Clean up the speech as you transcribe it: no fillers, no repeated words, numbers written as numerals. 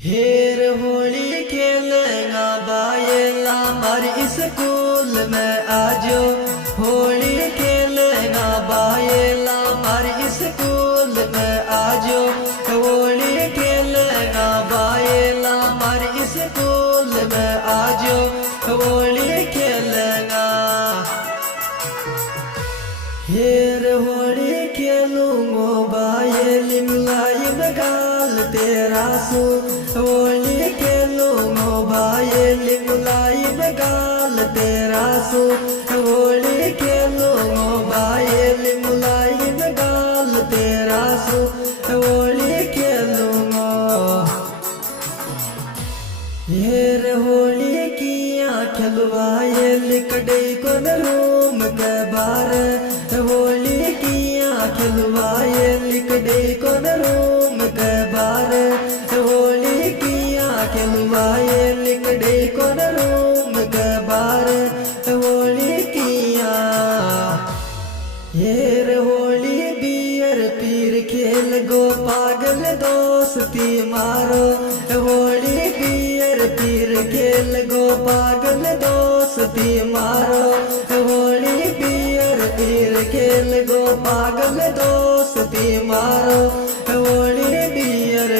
हेर होली खेलेगा बायला हमारे स्कूल में आजो। होली खेलेगा बायला हमारे स्कूल में आजो। होली खेलेगा बायला हमारे स्कूल में आजो। होली खेलेगा हेर होली खेलूंगो बायल मुलायम गाल तेरा सो। होली खेलूंगो बायल मुलायम गाल तेरा सो। होली खेलूंगो बायल मुलायम गाल तेरा सो। होली खेलूंगो हेर होली किया खिलवाए लिकड़े कौन रूम के बार। होली किया खिलवाए लिकड़े कौन रूम के बार। होली किया खिलवाए लिकड़े कौन रूम के बार। होली किया हेर होली बियर पीर खेल गो पागल दोस्ती मारो। होली बियर पीर खेल गो पागल दोस्ती मारो। होली बियर पीर खेल गो पागल दोस्ती मारो। होली बियर